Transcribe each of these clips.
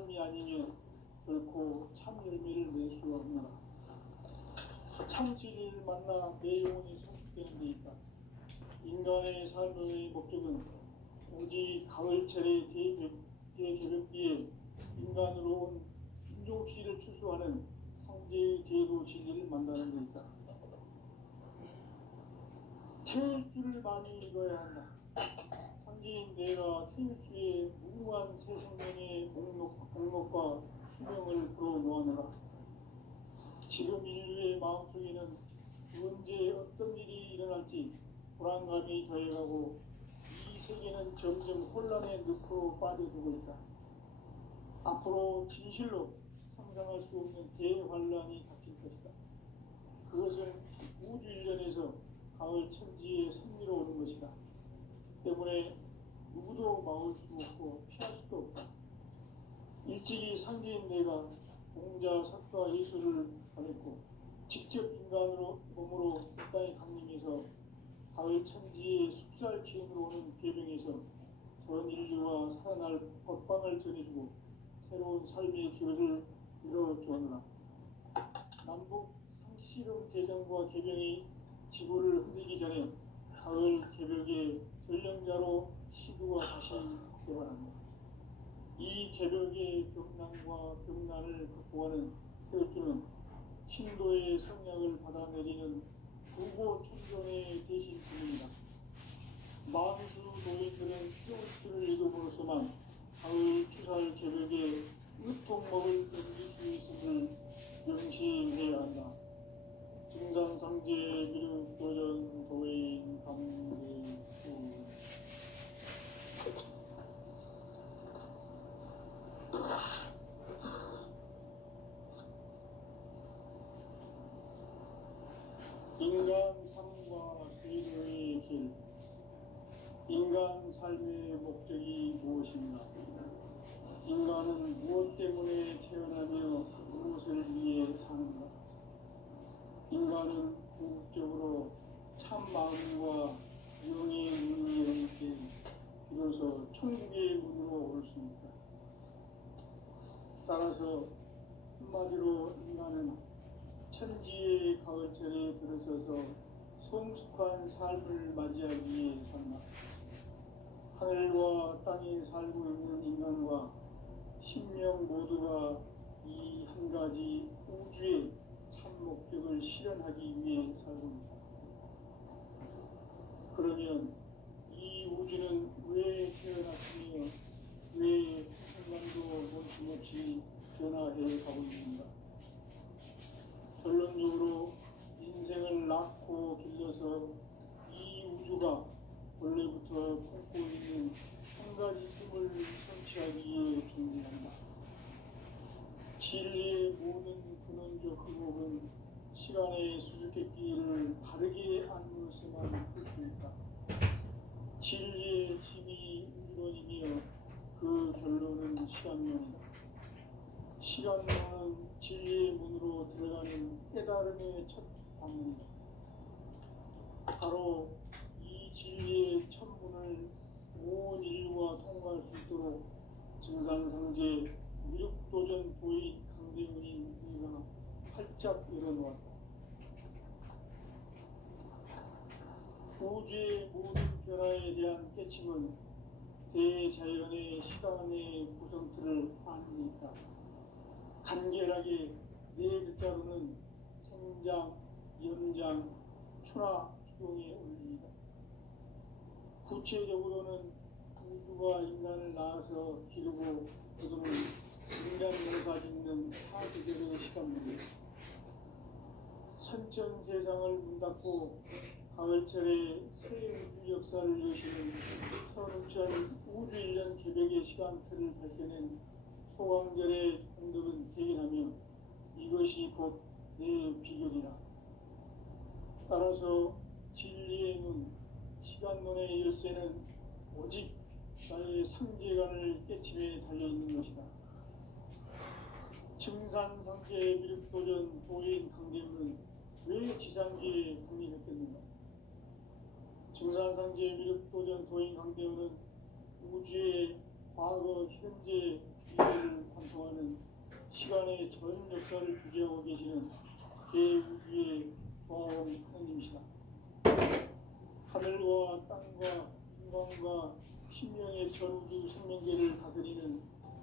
삶이 아니면 결코 참 열매를 낼 수 없노라. 참 진리를 만나 내 영혼이 성숙되는 데있다. 인간의 삶의 목적은 오직 가을철의 대개벽기에 인간으로 온 인종시를 추수하는 성제의 대로 진리를 만나는 데있다. 태일주를 많이 읽어야 한다. 상제인 내가 태일주의 무궁한 새 생명의 목록과 수명을 불어놓아내라. 지금 인류의 마음속에는 언제 어떤 일이 일어날지 불안감이 더해가고 이 세계는 점점 혼란의 늪으로 빠져들고 있다. 앞으로 진실로 상상할 수 없는 대환란이 닥칠 것이다. 그것은 우주 일련에서 가을 천지의 섭리로 오는 것이다. 때문에 누구도 막을 수 없고 피할 수도 없다. 일찍이 상제인 내가 공자, 석가, 예수를 보냈고 직접 인간으로 몸으로 이 땅에 강림해서 가을 천지의 숲살 기운으로 오는 계명에서 전 인류와 살아날 법방을 전해주고 새로운 삶의 기회를 열어주었노라. 남북 상씨름 대전과 계명이 지구를 흔들기 전에 가을 개벽의 전령자로 시구가 다시 개발합니다. 이 개벽의 벽난과 벽난을 극복하는 태극주는 신도의 성약을 받아내리는 부고 천존의 대신 분입니다. 만수 노인들은 태극주를 읽음으로써만 가을 추살 개벽의 으통목을 넘길 수 있음을 명시해야 한다. 증산상제 미륵도전 도인 감대수 인간 삶과 기도의 길. 인간 삶의 목적이 무엇인가? 인간은 무엇 때문에 태어나며 무엇을 위해 사는가? 인간은 궁극적으로 참 마음과 영의 문이 열릴 때 비로소 천국의 문으로 올 수 있다. 따라서 한마디로 인간은 천지의 가을철에 들어서서 성숙한 삶을 맞이하기 위해 산다. 하늘과 땅에 살고 있는 인간과 신명 모두가 이 한 가지 우주의 참 목적을 실현하기 위해 살고 있다. 그러면 이 우주는 왜 태어났으며 왜 순간도 멈춤없이 변화해 가고 있는가? 결론적으로 인생을 낳고 길러서 이 우주가 원래부터 품고 있는 한 가지 꿈을 성취하기 위해 존재한다. 진리의 모든 근원적 흐름은 시간의 수수께끼를 바르게 안무로서만 풀 수 있다. 진리의 힘이 우주론이며 그 결론은 시간론이다. 시간론은 진리의 문으로 들어가는 깨달음의 첫 방문이다. 바로 이 진리의 첫 문을 온 인류가 통과할 수 있도록 증산상제 미륵도전 도인 강대문인 내가 활짝 열어놓았다. 우주의 모든 변화에 대한 깨침은 대자연의 시간의 구성틀을 아는 데 있다. 간결하게 네 글자로는 생장, 연장, 추나 추동의 원리이다. 구체적으로는 우주가 인간을 낳아서 기르고 거두는 인간 농사 짓는 사계절의 시간입니다. 선천 세상을 문 닫고 가을철에 새 우주 역사를 여시는 서울천 우주 1년 개벽의 시간틀을 밝혀낸 소강절의 공덕은 대견하며 이것이 곧 내 비결이라. 따라서 진리의 눈, 시간론의 열쇠는 오직 나의 상제관을 깨침에 달려있는 것이다. 증산상제 미륵도전 도인 강대문은 왜 지상계에 강림했겠는가? 증산상제 미륵도전 도인 강대문은 우주의 과거, 현재, 미래를 관통하는 시간의 전 역사를 주재하고 계시는 대우주의 조화로운 하느님이시다. 하늘과 땅과 인간과 신명의 전우주 생명계를 다스리는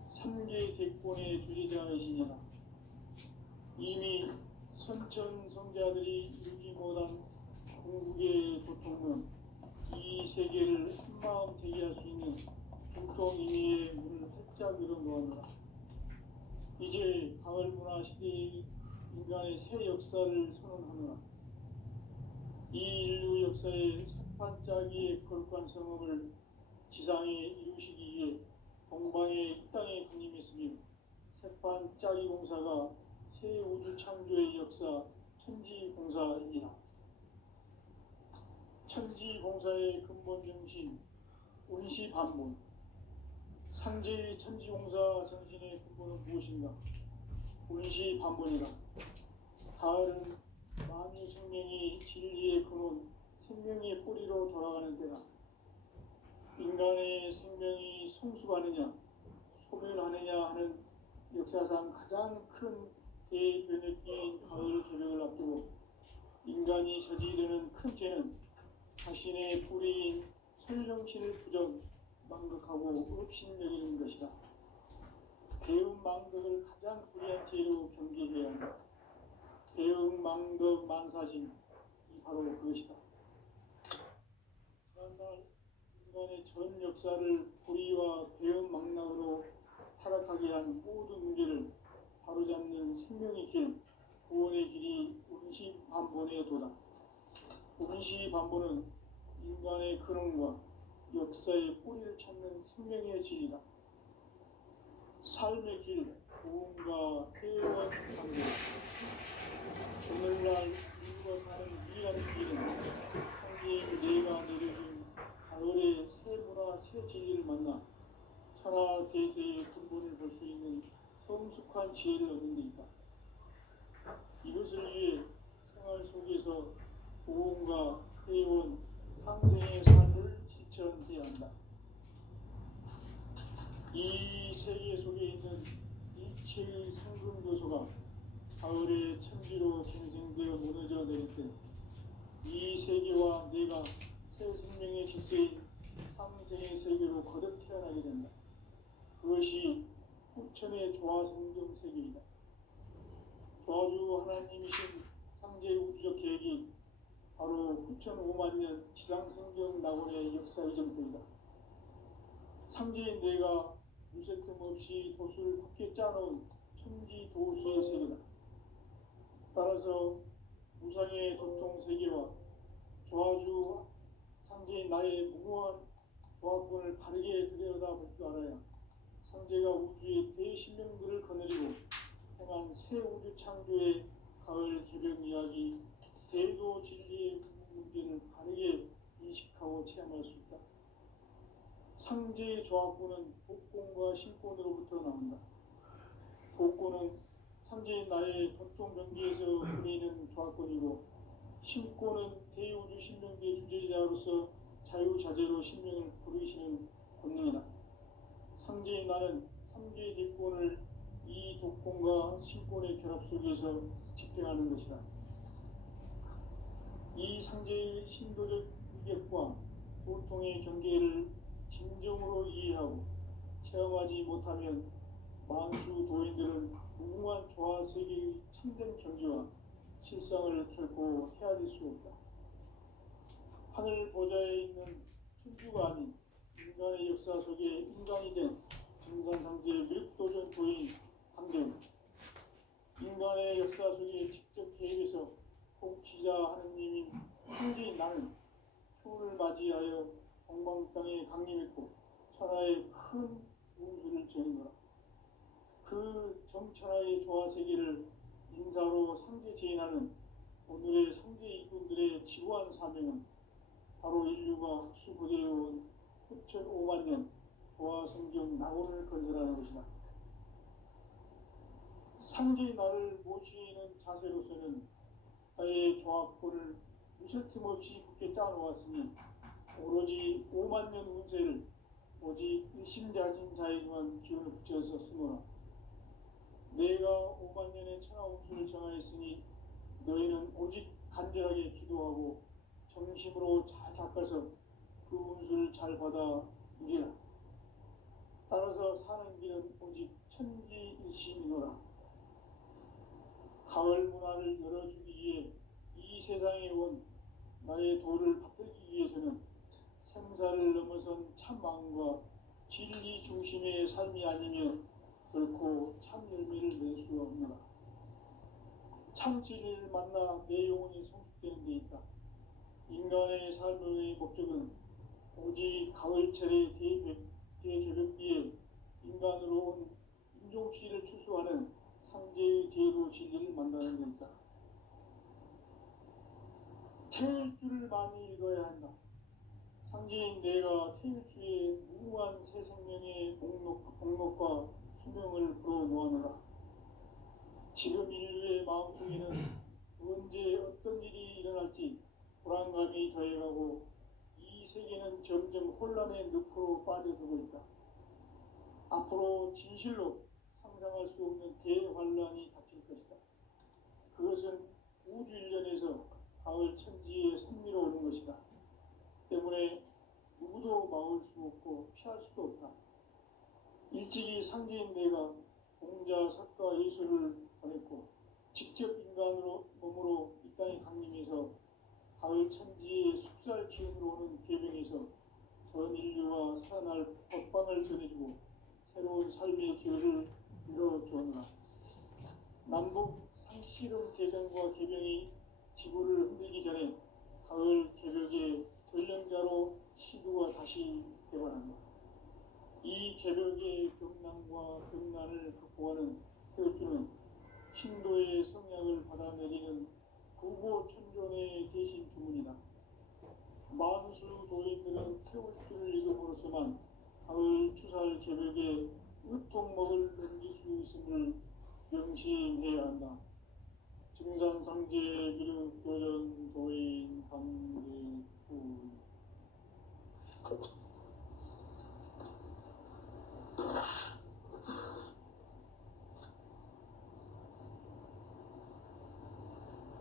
3개 대권의 주재자이시니라. 이미 선천성자들이 이루지 못한 궁극의 도통은 이 세계를 한마음 되게 할 수 있는 중통인의의 문을 활짝 열어놓았노라. 이제 가을 문화 시대의 인간의 새 역사를 선언하노라. 이 인류 역사의 반짝이의 거룩한 성음을 지상에 이루시기 위해 동방의 이 땅에 군림했으며 새반짝이 공사가 새 우주 창조의 역사 천지공사이니라. 천지공사의 근본 정신 운시반본. 상제의 천지공사 정신의 근본은 무엇인가? 운시반본이다. 가을은 만유 생명이 진리의 근원, 생명의 뿌리로 돌아가는 때다. 인간의 생명이 성숙하느냐, 소멸하느냐 하는 역사상 가장 큰 대변혁기인 가을 개벽을 앞두고 인간이 저지르는 큰 죄는 자신의 뿌리인 설정신을 부정, 망극하고 업신여기는 것이다. 배움 망덕을 가장 불의한 죄로 경계해야 한다. 배움 망덕 만사진이 바로 그것이다. 지난날 인간의 전 역사를 불의와 배움 망락으로 타락하게 한 모든 문제를 바로잡는 생명의 길, 구원의 길이 운시반본의 도다. 운시반본은 인간의 근원과 역사의 뿌리를 찾는 생명의 질이다. 삶의 길, 구원과 회원 상세. 오늘날 인류가 사는 유일한 길은 상제인 내가 내려준 가을의 새 문화, 새 진리를 만나 천하 대세의 근본을 볼 수 있는 성숙한 지혜를 얻는 데 있다. 이것을 위해 생활 속에서 구원과 회원, 상생의 삶을 실천해야 한다. 이 세계 속에 있는 일체의 상금 요소가 가을의 천지로 갱생되어 무너져 내릴 때 이 세계와 내가 새 생명의 질서인 상생의 세계로 거듭 태어나게 된다. 그것이 후천의 조화성경 세계이다. 조화주 하나님이신 상제 우주적 계획이 바로 후천 5만년 지상성경 낙원의 역사 이전부이다. 상제인 내가 무쇠틈 없이 도수를 굳게 짜놓은 천지 도수의 세계다. 따라서 무상의 도통 세계와 조화주 상제인 나의 무궁한 조화권을 바르게 들여다볼 줄 알아야 상제가 우주의 대신명들을 거느리고 행한 새 우주 창조의 가을 개벽 이야기, 대도 진리의 문제를 바르게 인식하고 체험할 수 있다. 상제의 조합권은 복권과 신권으로부터 나온다. 복권은 상제인 나의 도통 경계에서 누리는 조합권이고, 신권은 대우주 신명계 주제자로서 자유자재로 신명을 부르시는 권능이다. 상제인 나는 3개의 대권을 이 독권과 신권의 결합 속에서 집행하는 것이다. 이 상제의 신도적 위격과 보통의 경계를 진정으로 이해하고 체험하지 못하면 만수 도인들은 무궁한 조화 세계의 참된 경지와 실상을 결코 헤아릴 수 없다. 하늘 보좌에 있는 천주가 아닌 인간의 역사 속에 인간이 된 증산상제의 밀도전 도인 강대우, 인간의 역사 속에 직접 개입해서 통치자 하느님인 상제인 나는 추후를 맞이하여 동방 땅에 강림했고 천하의 큰 운수를 지은 그 정천하의 조화 세계를 인사로 상제 제인하는 오늘의 상제 이군들의 지구한 사명은 바로 인류가 학수부대해온 후천 5만년 조화 성경 낙원을 건설하는 것이다. 상제의 나를 모시는 자세로서는 나의 조합권을 무쇠틈 없이 굳게 짜놓았으니 오로지 5만년 운세를 오직 일심자진 자에게만 기운을 붙여서 쓰노라. 내가 5만 년의 천하홍수를 정하였으니 너희는 오직 간절하게 기도하고 정심으로 잘 닦아서 그 운수를 잘 받아 누리라. 따라서 사는 길은 오직 천지일심이노라. 가을 문화를 열어주기 위해 이 세상에 온 나의 도를 받들기 위해서는 생사를 넘어선 참 마음과 진리 중심의 삶이 아니면 결코 참 열매를 낼 수 없노라. 참 진리를 만나 내 영혼이 성숙되는 데 있다. 인간의 삶의 목적은 오직 가을철의 대개벽기에 인간으로 온 인종시를 추수하는 상제의 대로 진리를 만나는 데 있다. 태일주를 많이 읽어야 한다. 상제인 내가 태일주의 무궁한 새 생명의 목록과 수명을 불어놓아노라. 지금 인류의 마음속에는 언제 어떤 일이 일어날지 불안감이 더해가고 이 세계는 점점 혼란의 늪으로 빠져들고 있다. 앞으로 진실로 상상할 수 없는 대환란이 닥칠 것이다. 그것은 우주 일련에서 가을 천지에 선미로 오는 것이다. 때문에 누구도 막을 수 없고 피할 수도 없다. 일찍이 상제인 내가 공자, 석가, 예수를 보냈고 직접 인간으로 몸으로 이 땅에 강림해서 가을 천지의 숲살 기운으로 오는 계병에서 전 인류와 살아날 법방을 전해주고 새로운 삶의 기회를 열어주었노라. 남북 상씨름 대전과 계병이 지구를 흔들기 전에 가을 개벽의 전령자로 시구가 다시 되관한다. 이 개벽의 병난과 병난을 극복하는 태극주는 신도의 성약을 받아내리는 구고천존의 대신 주문이다. 만수 도인들은 태극주를 읽음으로써만 가을 추살 개벽의 으통먹을 넘길 수 있음을 명심해야 한다. 증산상제 미륵교전 도인 강대구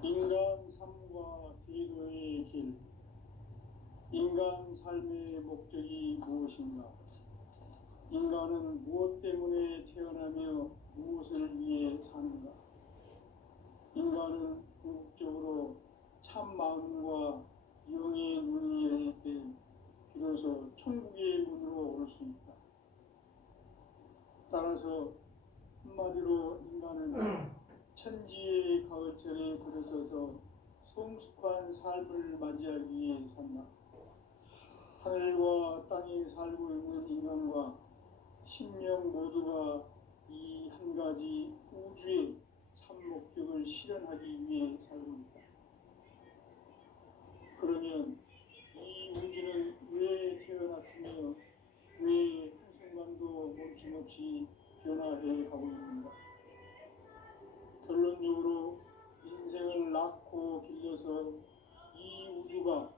인간 삶과 기도의 길. 인간 삶의 목적이 무엇인가? 인간은 무엇 때문에 태어나며 무엇을 위해 사는가? 인간은 궁극적으로 참 마음과 영의 눈이 열릴 때 비로소 천국의 문으로 올 수 있다. 따라서 한마디로 인간은 천지의 가을철에 들어서서 성숙한 삶을 맞이하기 위해 산다. 하늘과 땅에 살고 있는 인간과 신명 모두가 이 한 가지 우주의 참 목적을 실현하기 위해 살고 있다. 그러면 이 우주는 왜 태어났으며 왜 한순간도 멈춤없이 변화해 가고 있는가? 결론적으로 인생을 낳고 길러서 이 우주가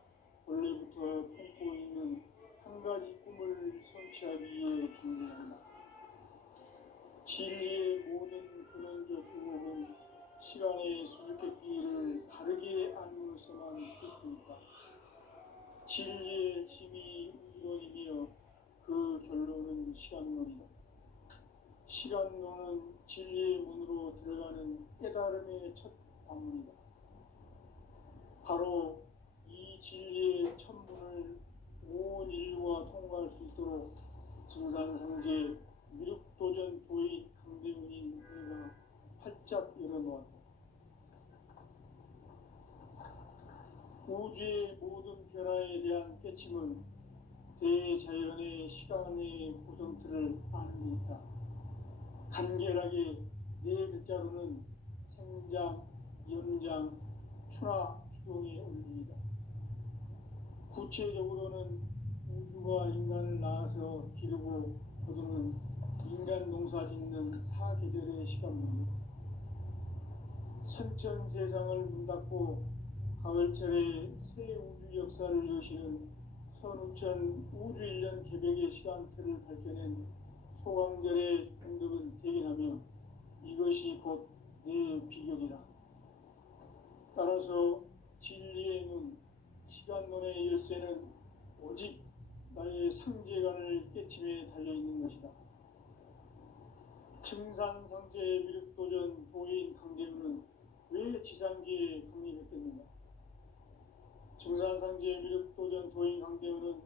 원래부터 품고 있는 한 가지 꿈을 성취하기 위해 존재한다. 진리의 모든 근원적 의혹은 시간의 수수께끼를 다르게 알므로서만 풀 수 있다. 진리의 핵심이 우주론이며 그 결론은 시간론이다. 시간론은 진리의 문으로 들어가는 깨달음의 첫 방문이다. 바로 이 진리의 첫 문을 온 인류가 통과할 수 있도록 증산상제 미륵도전 도의 강대문인 내가 활짝 열어놓았다. 우주의 모든 변화에 대한 깨침은 대자연의 시간의 구성틀을 아는 데 있다. 간결하게 네 글자로는 생장, 연장, 추나 추동의 원리이다. 구체적으로는 우주가 인간을 낳아서 기르고 거두는 인간 농사 짓는 사계절의 시간입니다. 선천 세상을 문 닫고 가을철에 새 우주 역사를 여시는 선우천 우주 1년 개벽의 시간틀을 밝혀낸 소강절의 공덕은 대견하며 이것 그것이 곧 내 비결이라. 따라서 진리의 눈, 시간론의 열쇠는 오직 나의 상제관을 깨침에 달려있는 것이다. 증산상제 미륵도전 도인 강대우는 왜 지상계에 강림했겠는가? 증산상제 미륵도전 도인 강대우는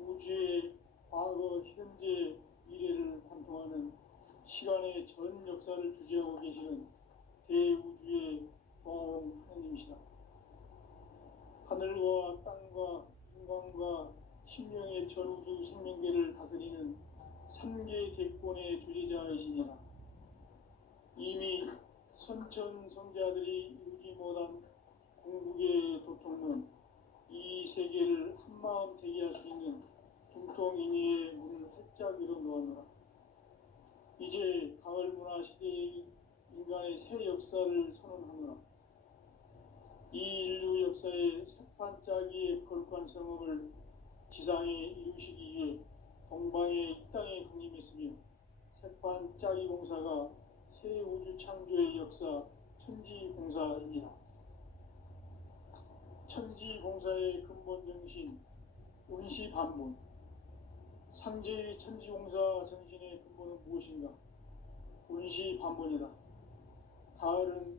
우주의 과거, 현재, 미래를 관통하는 시간의 전 역사를 주재하고 계시는 대우주의 조화원 하느님이시다. 하늘과 땅과 인간과 신명의 전우주 생명계를 다스리는 3개 대권의 주재자이시니라. 이미 선천성자들이 이루지 못한 궁극의 도통론, 이 세계를 한마음 되게 할 수 있는 중통인의의 문을 활짝 열어 놓았노라. 이제 가을 문화 시대의 인간의 새 역사를 선언하노라. 이 인류 역사의 새판짜기의 거룩한 성업을 지상에 이루시기 위해 동방의 이 땅에 강림했으며, 새판짜기 공사가 새 우주 창조의 역사 천지공사이니라. 천지공사의 근본 정신 운시반본, 상제의 천지공사 정신의 근본은 무엇인가? 운시반본이다. 가을은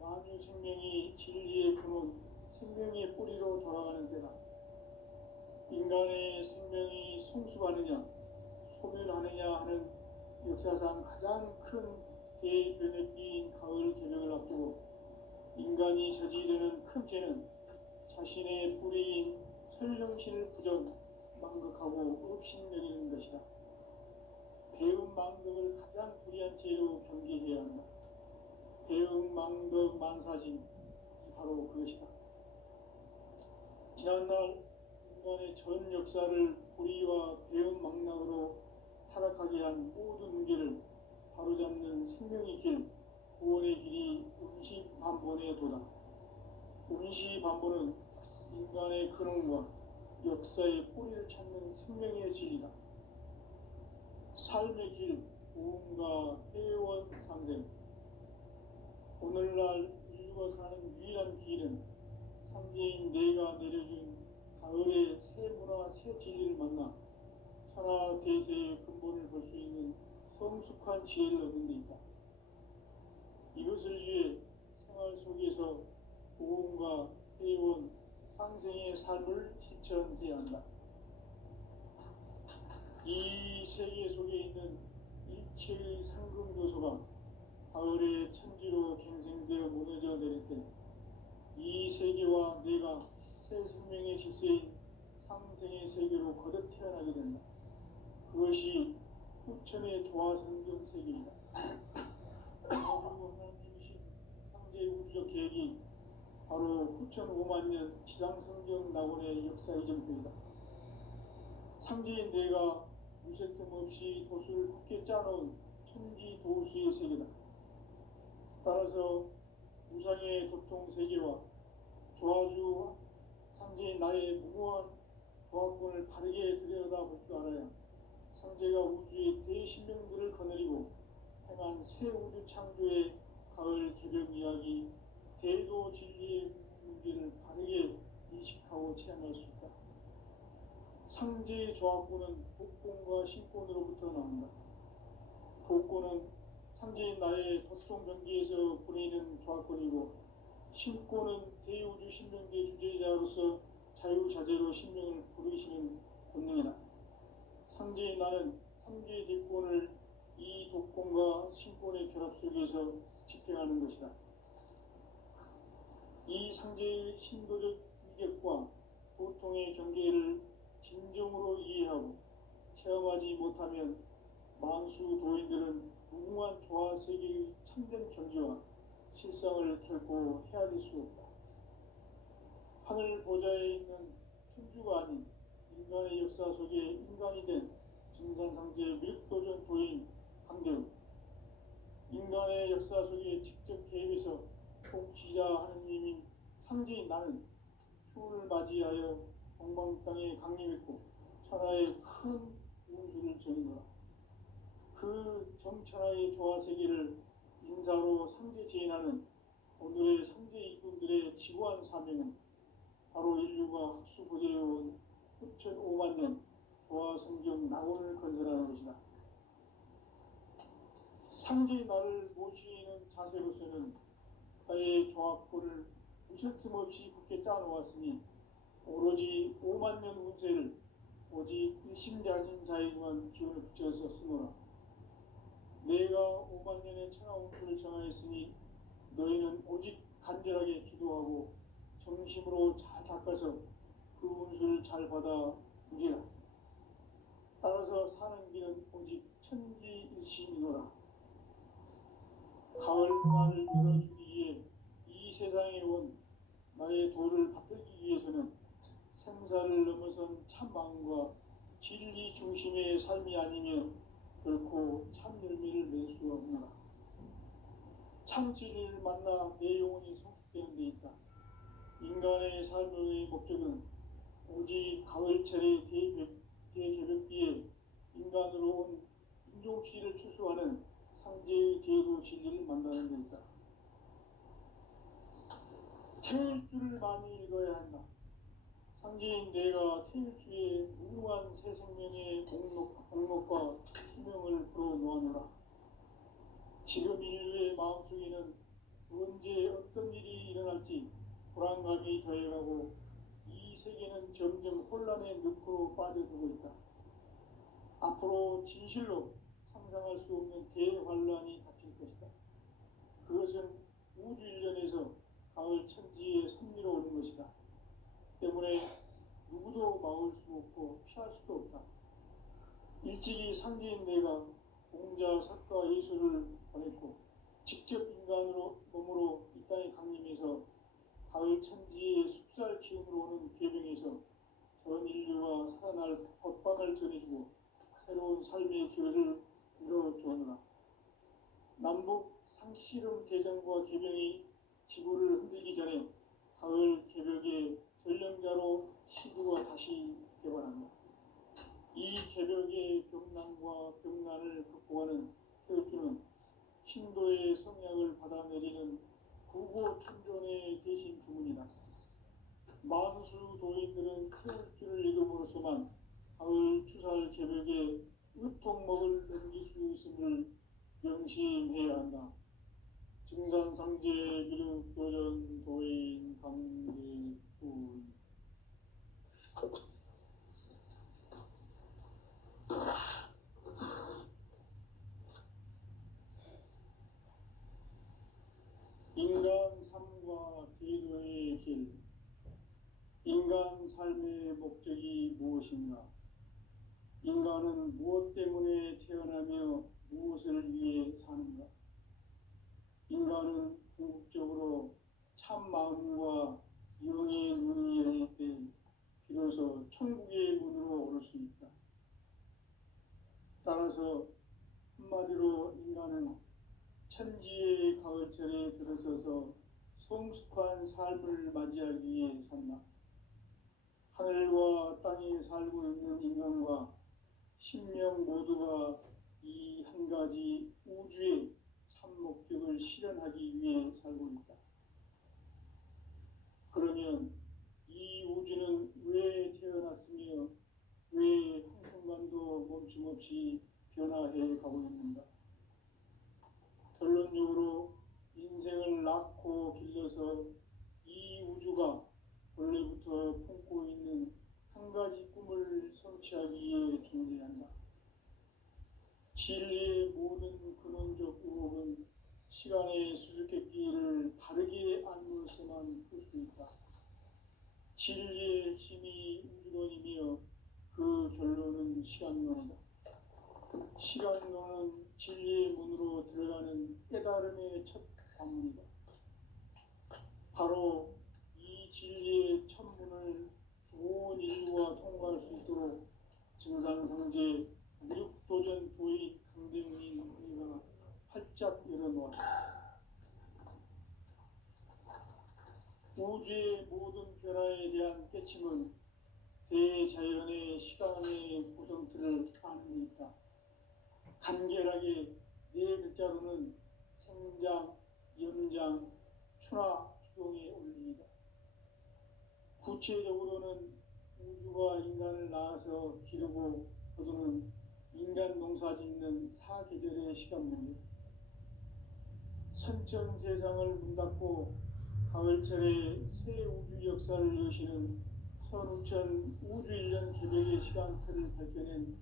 만유 생명이 진리의 근원, 생명의 뿌리로 돌아가는 때다. 인간의 생명이 성숙하느냐, 소멸하느냐 하는 역사상 가장 큰 대변혁기인 가을 개명을 앞두고 인간이 저지르는 큰 죄는 자신의 뿌리인 설령신을 부정, 망극하고 업신여기는 것이다. 배움 망덕을 가장 불의한 죄로 경계해야 한다. 배움 망덕 만사진, 바로 그것이다. 지난날 인간의 전 역사를 불의와 배움 망락으로 타락하게 한 모든 문제를 바로잡는 생명의 길, 구원의 길이 운시반본의 도다. 운시반본은 인간의 근원과 역사의 뿌리를 찾는 생명의 진리다. 삶의 길, 고음과 회원 상생. 오늘날 인류가 사는 유일한 길은 삼재인 내가 내려준 가을의 새 문화, 새 진리를 만나 천하 대세의 근본을 볼 수 있는 성숙한 지혜를 얻는 데 있다. 이것을 위해 생활 속에서 고음과 회원, 상생의 삶을 실천해야 한다. 이 세계 속에 있는 일체의 상금 요소가 가을의 천지로 갱생되어 무너져 내릴 때 이 세계와 내가 새 생명의 질서인 상생의 세계로 거듭 태어나게 된다. 그것이 후천의 조화성경 세계이다. 하나님이신 상제의 우주적 계획이 바로 후천 5만 년 지상성경 낙원의 역사 이전표이다. 상제인 내가 무쇠틈 없이 도수를 굳게 짜놓은 천지 도수의 세계다. 따라서 무상의 도통 세계와 조화주 상제인 나의 무모한 조합권을 바르게 들여다볼 줄 알아야 상제가 우주의 대신명들을 거느리고 행한 새 우주 창조의 가을 개벽 이야기, 대도 진리의 문제를 바르게 인식하고 체험할 수 있다. 상제의 조합권은 복권과 신권으로부터 나온다. 복권은 상제인 나의 도통 경계에서 보내는 조합권이고, 신권은 대우주 신명계 주제자로서 자유자재로 신명을 부르시는 본능이다. 상제인 나는 3개 대권을 이 독권과 신권의 결합 속에서 집행하는 것이다. 이 상제의 신도적 위격과 보통의 경계를 진정으로 이해하고 체험하지 못하면 만수 도인들은 무궁한 조화 세계의 참된 경지와 실상을 결코 헤아릴 수 없다. 하늘 보좌에 있는 천주가 아닌 인간의 역사 속에 인간이 된 증산상제 미륵도전 도인 강대우, 인간의 역사 속에 직접 개입해서 통치자 하느님인 상제인 나는 추운을 맞이하여 동방 땅에 강림했고 천하의 큰 우주를 정의노라. 그 정천하의 조화 세계를 인사로 상제 제인하는 오늘의 상제 일꾼들의 지구한 사명은 바로 인류가 학수고대해온 수천 5만 년 조화 성경 낙원을 건설하는 것이다. 상제의 나를 모시는 자세로서는 나의 조합권을 무실 틈 없이 굳게 짜놓았으니 오로지 5만 년 운세를 오직 일심자진 자에게만 기운을 붙여서 쓰노라. 내가 5만 년의 천하 운수를 정하였으니 너희는 오직 간절하게 기도하고 정심으로 잘 닦아서 그 운수를 잘 받아 누리라. 따라서 사는 길은 오직 천지일심이노라. 가을 문화를 열어주기 위해 이 세상에 온 나의 도를 받들기 위해서는 생사를 넘어선 참 마음과 진리 중심의 삶이 아니면 결코 참 열매를 맺을 수 없노라. 참 진리를 만나 내 영혼이 성숙되는 데 있다. 인간의 삶의 목적은 오직 가을철의 대개벽기에 인간으로 온 인종시를 추수하는 상제의 제도 진리를 만나는 데 있다. 태일주를 많이 읽어야 한다. 상제인 내가 태일주의 무궁한 새 생명의 목록과 수명을 풀어놓아노라. 지금 인류의 마음속에는 언제 어떤 일이 일어날지 불안감이 더해가고 이 세계는 점점 혼란의 늪으로 빠져들고 있다. 앞으로 진실로 상상할 수 없는 대환란이 닥칠 것이다. 그것은 우주 일련에서 가을 천지에 선미로 오는 것이다. 때문에 누구도 막을 수 없고 피할 수도 없다. 일찍이 상제인 내가 공자, 석가, 예수를 보냈고 직접 인간으로 몸으로 이 땅에 강림해서 가을 천지의 숲살 기운으로 오는 계병에서 전 인류가 살아날 법방을 전해주고 새로운 삶의 기회를 이뤄주오노라. 남북 상씨름 대전과 계병이 지구를 흔들기 전에 가을 개벽의 전령자로 시구가 다시 개발한다. 이 개벽의 병난과 병난을 극복하는 태울주는 신도의 성약을 받아내리는 구고천존의 대신 주문이다. 만수 도인들은 태울주를 읽음으로써만 가을 추살 개벽의 의통목을 넘길 수 있음을 명심해야 한다. 증산상제 미륵도전 도인 강대군 인간 삶과 기도의 길. 인간 삶의 목적이 무엇인가? 인간은 무엇 때문에 태어나며 무엇을 위해 사는가? 인간은 궁극적으로 참 마음과 영의 눈이 열릴 때 비로소 천국의 문으로 오를 수 있다. 따라서 한마디로 인간은 천지의 가을철에 들어서서 성숙한 삶을 맞이하기 위해 산다. 하늘과 땅에 살고 있는 인간과 신명 모두가 이 한 가지 우주의 참 목적을 실현하기 위해 살고 있다. 그러면 이 우주는 왜 태어났으며 왜 한순간도 멈춤없이 변화해 가고 있는가? 결론적으로 인생을 낳고 길러서 이 우주가 원래부터 품고 있는 한 가지 꿈을 성취하기 위해 존재한다. 진리의 모든 근원적 의혹은 시간의 수수께끼를 바르게 알면서만 풀 수 있다. 진리의 힘이 우주론이며 그 결론은 시간론이다. 시간론은 진리의 문으로 들어가는 깨달음의 첫 관문이다. 바로 이 진리의 첫 문을 온 인류가 통과할 수 있도록 증산상제 미륵도전 도의 강대문인 우리가 활짝 열어놓았다. 우주의 모든 변화에 대한 깨침은 대자연의 시간의 구성틀을 아는 데 있다. 간결하게 네 글자로는 생자 추나 추동에 올립니다. 구체적으로는 우주가 인간을 낳아서 기르고 거두는 인간 농사 짓는 사계절의 시간 문제, 선천 세상을 문 닫고 가을철에 새 우주 역사를 여시는 선우천 우주 1년 개벽의 시간틀을 밝혀낸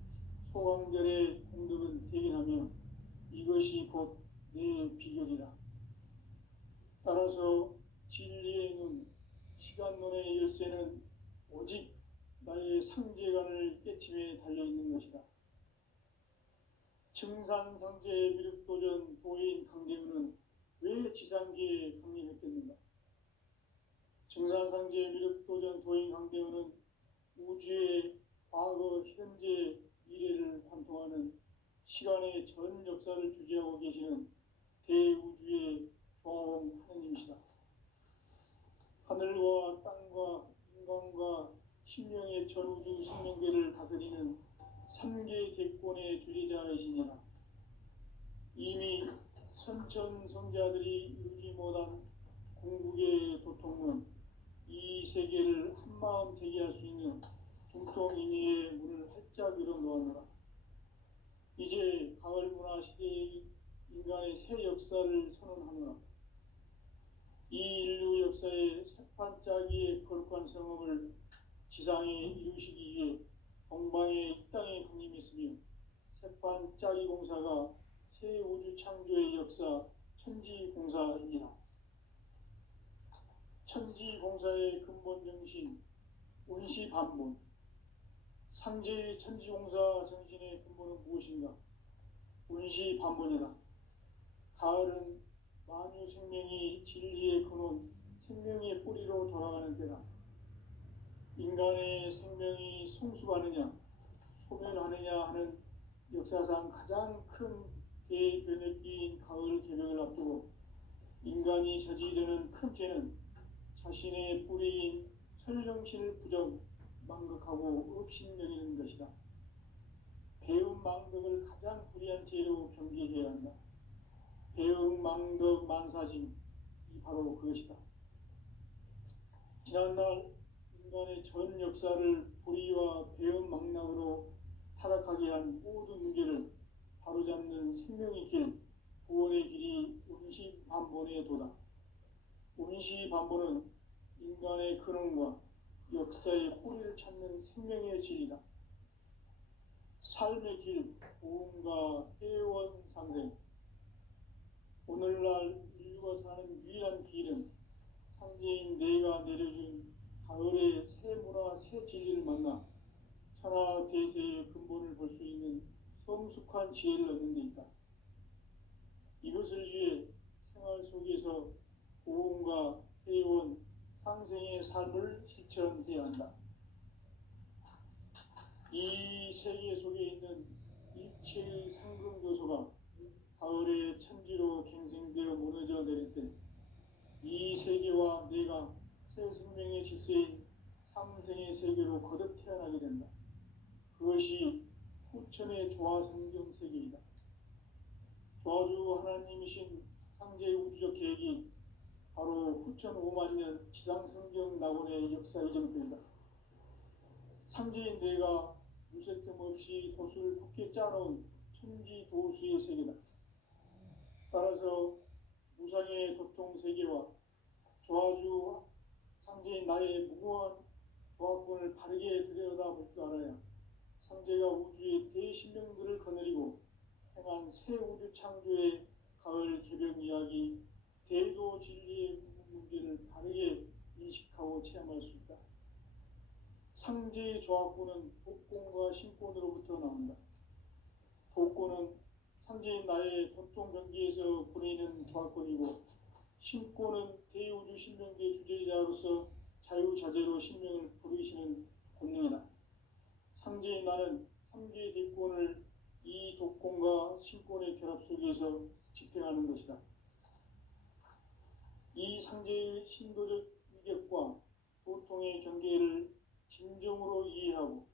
소강절의 공덕은 대견하며 이것이 곧 내 비결이라. 따라서 진리의 눈, 시간론의 열쇠는 오직 나의 상제관을 깨침에 달려있는 것이다. 증산상제의 미륵도전 도인 강대우는 왜 지상계에 강림했겠는가? 증산상제의 미륵도전 도인 강대우는 우주의 과거, 현재, 미래를 관통하는 시간의 전 역사를 주재하고 계시는 대우주의 조화원 하느님이시다. 하늘과 땅과 인간과 신명의 전우주 생명계를 다스리는 3개 대권의 주재자이시니라. 이미 선천성자들이 이루지 못한 궁극의 도통은 이 세계를 한마음 되게 할 수 있는 중통인의의 문을 활짝 열어놓았노라. 이제 가을 문화 시대의 인간의 새 역사를 선언하노라. 이 인류 역사의 새판짜기의 거룩한 성험을 지상에 이루시기 위해 동방의 이 땅에 강림했으며 새판짜기 공사가 새 우주 창조의 역사 천지공사이니라. 천지공사의 근본 정신 운시반본, 상제의 천지공사 정신의 근본은 무엇인가? 운시반본이다. 가을은 만유 생명이 진리의 근원, 생명의 뿌리로 돌아가는 때다. 인간의 생명이 성숙하느냐, 소멸하느냐 하는 역사상 가장 큰 대변혁기인 가을 개벽을 앞두고 인간이 저지르는 큰 죄는 자신의 뿌리인 설령신을 부정, 망극하고 업신여기는 것이다. 배움 망덕을 가장 불의한 죄로 경계해야 한다. 배움 망덕 만사심이 바로 그것이다. 지난날 인간의 전 역사를 불의와 배움 망락으로 타락하게 한 모든 문제를 바로잡는 생명의 길, 구원의 길이 운시반본의 도다. 운시반본은 인간의 근원과 역사의 뿌리를 찾는 생명의 질이다. 삶의 길, 보험과 회원 상생. 오늘날 인류가 사는 유일한 길은 상제인 내가 내려준 가을의 새 문화, 새 진리를 만나 천하 대세의 근본을 볼 수 있는 성숙한 지혜를 얻는 데 있다. 이것을 위해 생활 속에서 보험과 회원, 상생의 삶을 실천해야 한다. 이 세계 속에 있는 일체의 상금 요소가 가을의 천지로 갱생되어 무너져 내릴 때 이 세계와 내가 새 생명의 질서인 상생의 세계로 거듭 태어나게 된다. 그것이 후천의 조화성경 세계이다. 조화주 하나님이신 상제의 우주적 계획이 바로 후천 5만 년 지상성경 낙원의 역사 이정표이다. 상제인 내가 무쇠 틈 없이 돛을 굳게 짜놓은 천지도수의 세계다. 따라서 무상의 도통 세계와 조화주 상제인 나의 무궁한 조화권을 바르게 들여다볼 줄 알아야 상제가 우주의 대신명들을 거느리고 행한 새 우주 창조의 가을 개벽 이야기, 대도 진리의 문제를 바르게 인식하고 체험할 수 있다. 상제의 조화권은 독권과 신권으로부터 나온다. 독권은 상제인 나의 도통 경계에서 보내는 조화권이고, 신권은 대우주 신명계 주제자로서 자유자재로 신명을 부르시는 권능이다. 상제인 나는 3개 대권을 이 독권과 신권의 결합 속에서 집행하는 것이다. 이 상제의 신도적 위격과 도통의 경계를 진정으로 이해하고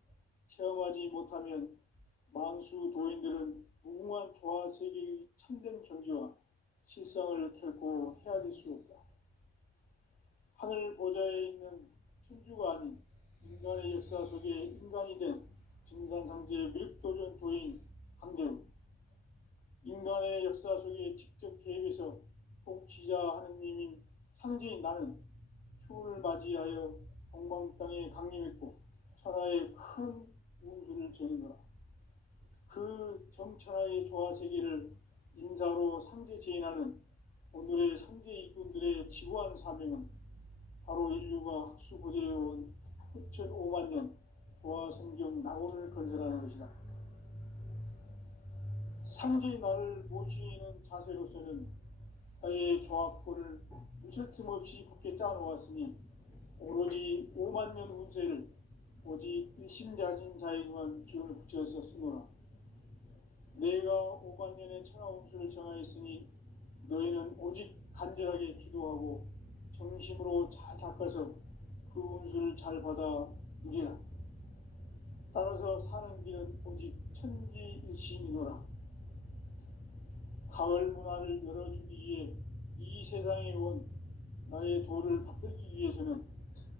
체험하지 못하면 만수 도인들은 무궁한 조화 세계의 참된 경지와 실상을 결코 헤아릴 수 없다. 하늘 보좌에 있는 천주가 아닌 인간의 역사 속에 인간이 된 증산상제의 미륵도전 도인 강대우, 인간의 역사 속에 직접 개입해서 통치자 하느님인 상제인 나는 추운을 맞이하여 동방 땅에 강림했고 천하에 큰 운수를 전이노라. 그 정천하의 조화 세계를 인사로 상제 제인하는 오늘의 상제 이군들의 지구한 사명은 바로 인류가 학수고대해온 6,500만 년 조화 성경 낙원을 건설하는 것이다. 상제의 나를 모시는 자세로서는 나의 조합권을 무술 틈 없이 굳게 짜놓았으니 오로지 5만 년 운세를 오직 일심자진 자에게만 기운을 붙여서 쓰노라. 내가 5만 년의 천하 운수를 정하였으니 너희는 오직 간절하게 기도하고 정심으로 잘 닦아서 그 운수를 잘 받아 누리라. 따라서 사는 길은 오직 천지일심이노라. 가을 문화를 열어주기 위해 이 세상에 온 나의 도를 받들기 위해서는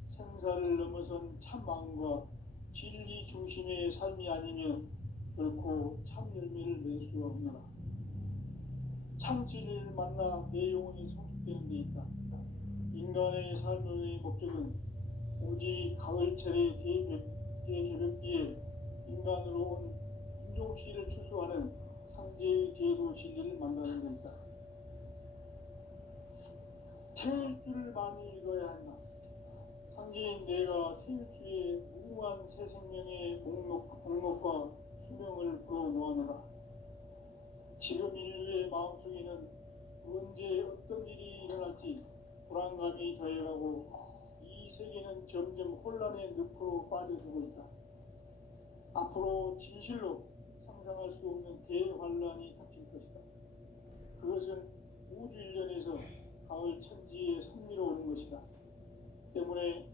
생사를 넘어선 참 마음과 진리 중심의 삶이 아니면 결코 참 열매를 낼 수 없노라. 참 진리를 만나 내 영혼이 성숙되는 데 있다. 인간의 삶의 목적은 오직 가을철의 대개벽기에 인간으로 온 인종씨를 추수하는 상제의 대도 진리를 만나는 데 있다. 태일주를 많이 읽어야 한다. 상제인 내가 태일주의 무궁한 새 생명의 목록과 수명을 불어놓아노라. 지금 인류의 마음속에는 언제 어떤 일이 일어날지 불안감이 더해가고 이 세계는 점점 혼란의 늪으로 빠져들고 있다. 앞으로 진실로 상상할 수 없는 대환란이 닥칠 것이다. 그것은 우주 일련에서 가을 천지의 섭리로 오는 것이다. 때문에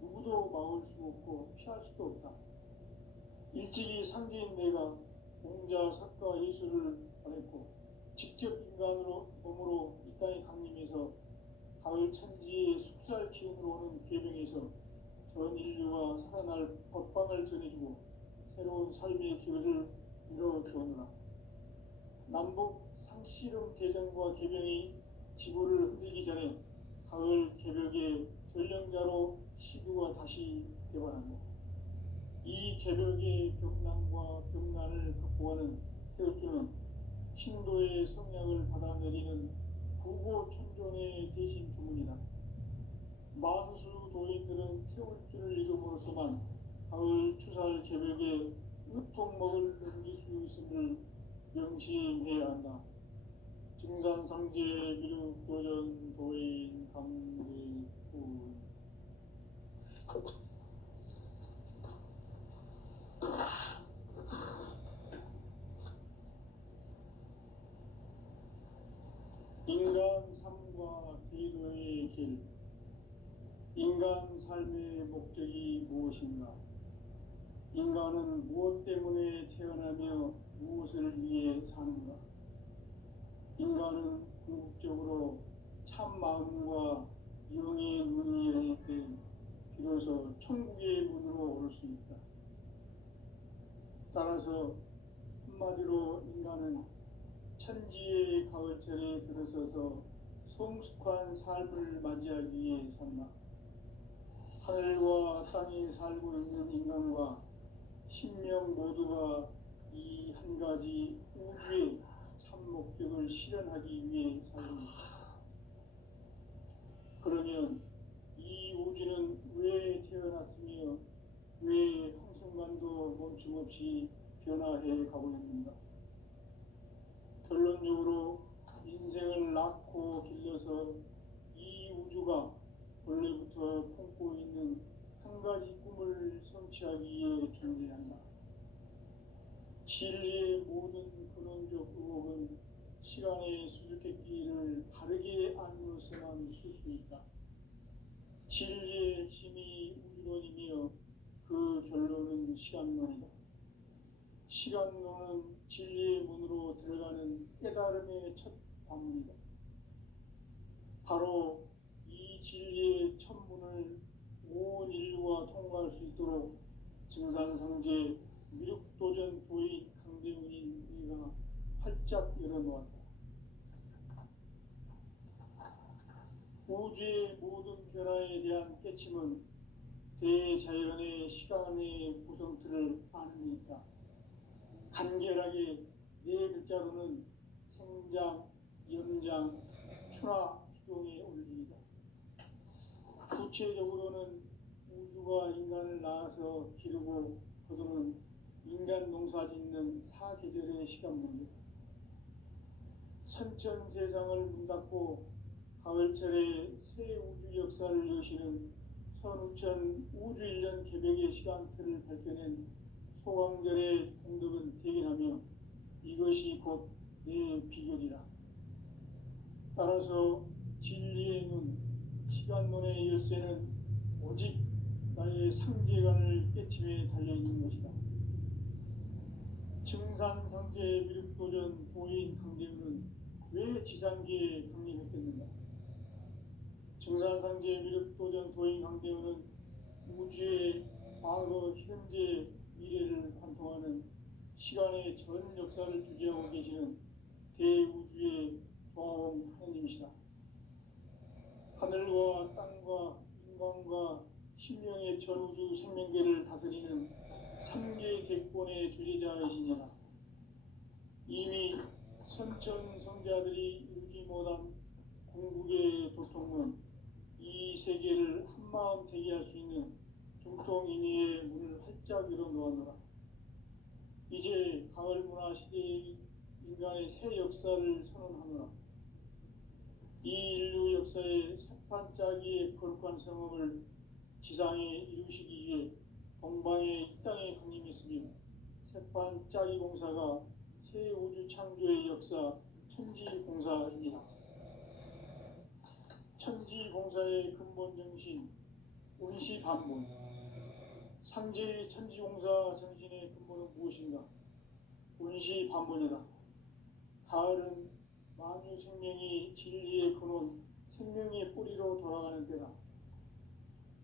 누구도 막을 수 없고 피할 수도 없다. 일찍이 상제인 내가 공자, 석가, 예수를 보냈고 직접 인간으로 몸으로 이 땅에 강림해서 가을 천지의 숙살 기운으로 오는 계명에서 전 인류가 살아날 법방을 전해주고 새로운 삶의 기회를 이뤄주었노라. 남북 상씨름 대전과 개병이 지구를 흔들기 전에 가을 개벽의 전령자로 시구가 다시 개발한다. 이 개벽의 벽난과 벽난을 극복하는 태극주는 신도의 성약을 받아내리는 구고천존의 대신 주문이다. 만수 도인들은 태울주를 읽음으로써만 가을 추살 개벽에 으통먹을 넘길 수 있음을 명심해야 한다. 증산상제 미륵도전 도인 강대훈. 인간 삶과 기도의 길. 인간 삶의 목적이 무엇인가? 인간은 무엇 때문에 태어나며 무엇을 위해 사는가? 인간은 궁극적으로 참 마음과 영의 눈이 열릴 때 비로소 천국의 문으로 오를 수 있다. 따라서 한마디로 인간은 천지의 가을철에 들어서서 성숙한 삶을 맞이하기 위해 산다. 하늘과 땅에 살고 있는 인간과 신명 모두가 이 한 가지 우주의 참 목적을 실현하기 위해 살고 있다. 그러면 이 우주는 왜 태어났으며 왜 한순간도 멈춤없이 변화해 가고 있는가? 결론적으로 인생을 낳고 길러서 이 우주가 원래부터 품고 있는 한 가지 꿈을 성취하기 위해 존재한다. 진리의 모든 근원적 의혹은 시간의 수수께끼를 다르게 알므로서만 쓸 수 있다. 진리의 핵심이 우주론이며 그 결론은 시간론이다. 시간론은 진리의 문으로 들어가는 깨달음의 첫 관문이다. 바로 이 진리의 첫 수 있도록 증산상제 미륵도전 도인 강대훈이 네가 활짝 열어놓았다. 우주의 모든 변화에 대한 깨침은 대자연의 시간의 구성틀을 아는 데 있다. 간결하게 네 글자로는 생장, 염장, 추나 주동의 원리이다. 구체적으로는 우주가 인간을 낳아서 기르고 거두는 인간 농사 짓는 사계절의 시간 문제다. 선천 세상을 문 닫고 가을철에 새 우주 역사를 여시는 선우천 우주 1년 개벽의 시간틀을 밝혀낸 소강절의 공덕은 대견하며 이것이 곧 내 비결이라. 따라서 진리의 눈, 시간론의 열쇠는 오직 나의 상계관을 깨침에 달려있는 것이다. 증산상제 미륵도전 도인 강대훈은 왜 지상계에 강림했겠는가? 증산상제 미륵도전 도인 강대훈은 우주의 과거, 현재, 미래를 관통하는 시간의 전 역사를 주재하고 계시는 대우주의 조화원 하느님이시다. 하늘과 땅과 인간과 신명의 전우주 생명계를 다스리는 3계 대권의 주제자이시니라. 이미 선천 성자들이 이루지 못한 궁극의 도통은 이 세계를 한마음 되게 할 수 있는 중통인의의 문을 활짝 열어놓았노라. 이제 가을 문화 시대의 인간의 새 역사를 선언하노라. 이 인류 역사의 새반짝이의 거룩한 성험을 지상에 이루시기 위해 동방의 이 땅에 강림했으며 새반짝이 공사가 새 우주 창조의 역사 천지공사입니다. 천지공사의 근본 정신 운시반본. 상제의 천지공사 정신의 근본은 무엇인가? 운시반본이다. 가을은 만유 생명이 진리의 근원, 생명의 뿌리로 돌아가는 때다.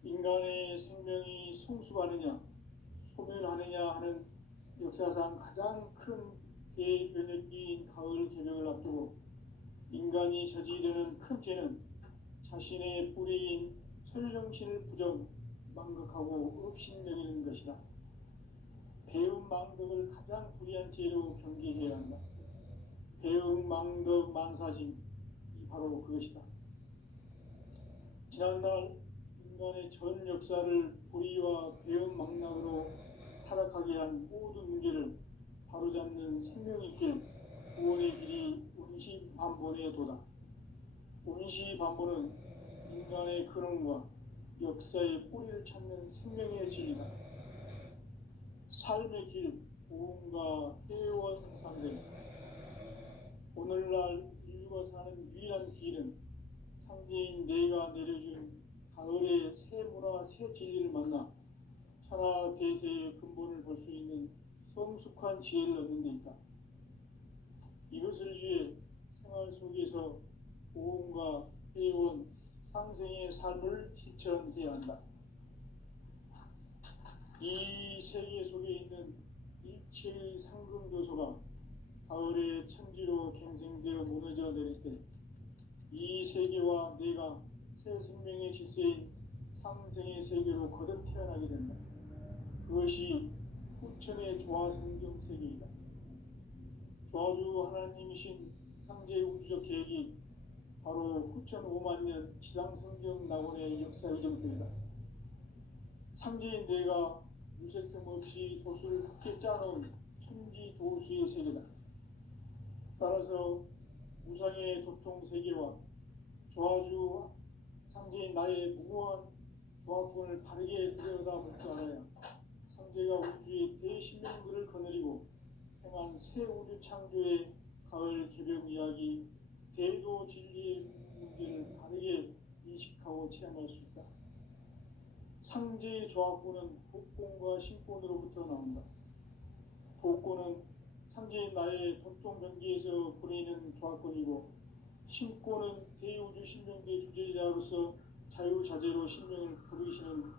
인간의 생명이 성숙하느냐, 소멸하느냐 하는 역사상 가장 큰 대변혁기인 가을 개벽을 앞두고 인간이 저지르는 큰 죄는 자신의 뿌리인 설령신을 부정, 망극하고 업신여기는 것이다. 배움 망덕을 가장 불의한 죄로 경계해야 한다. 배움 망덕 만사심, 이 바로 그것이다. 지난날 인간의 전 역사를 불의와 배움 망락으로 타락하게 한 모든 문제를 바로잡는 생명의 길, 구원의 길이 운시반본의 도다. 운시반본은 인간의 근원과 역사의 뿌리를 찾는 생명의 진리다. 삶의 길, 고음과 회원 상생. 오늘날 인류가 사는 유일한 길은 상제인 내가 내려준 가을의 새 문화, 새 진리를 만나 천하 대세의 근본을 볼 수 있는 성숙한 지혜를 얻는 데 있다. 이것을 위해 생활 속에서 고음과 회원, 상생의 삶을 실천해야 한다. 이 세계 속에 있는 일체의 상승교소가 가을의 천지로 갱생되어 무너져 내릴 때 이 세계와 내가 새 생명의 질서인 상생의 세계로 거듭 태어나게 된다. 그것이 후천의 조화성경 세계이다. 조화주 하나님이신 상제의 우주적 계획이 바로 후천 5만 년 지상성경 낙원의 역사 이정표이다. 상제인 내가 유세 틈 없이 도수를 굳게 짜놓은 천지 도수의 세계다. 따라서 우상의 도통 세계와 조화주 상제인 나의 무모한 조화권을 바르게 들여다볼 줄 알아야 상제가 우주의 대신명들을 거느리고 행한 새 우주 창조의 가을 개벽 이야기, 대도 진리의 문제를 바르게 인식하고 체험할 수 있다. 상제의 조화권은 복권과 신권으로부터 나온다. 복권은 상제인 나의 도통 경계에서 보내는 조화권이고, 신권은 대우주 신명계 주제자로서 자유자재로 신명을 부르시는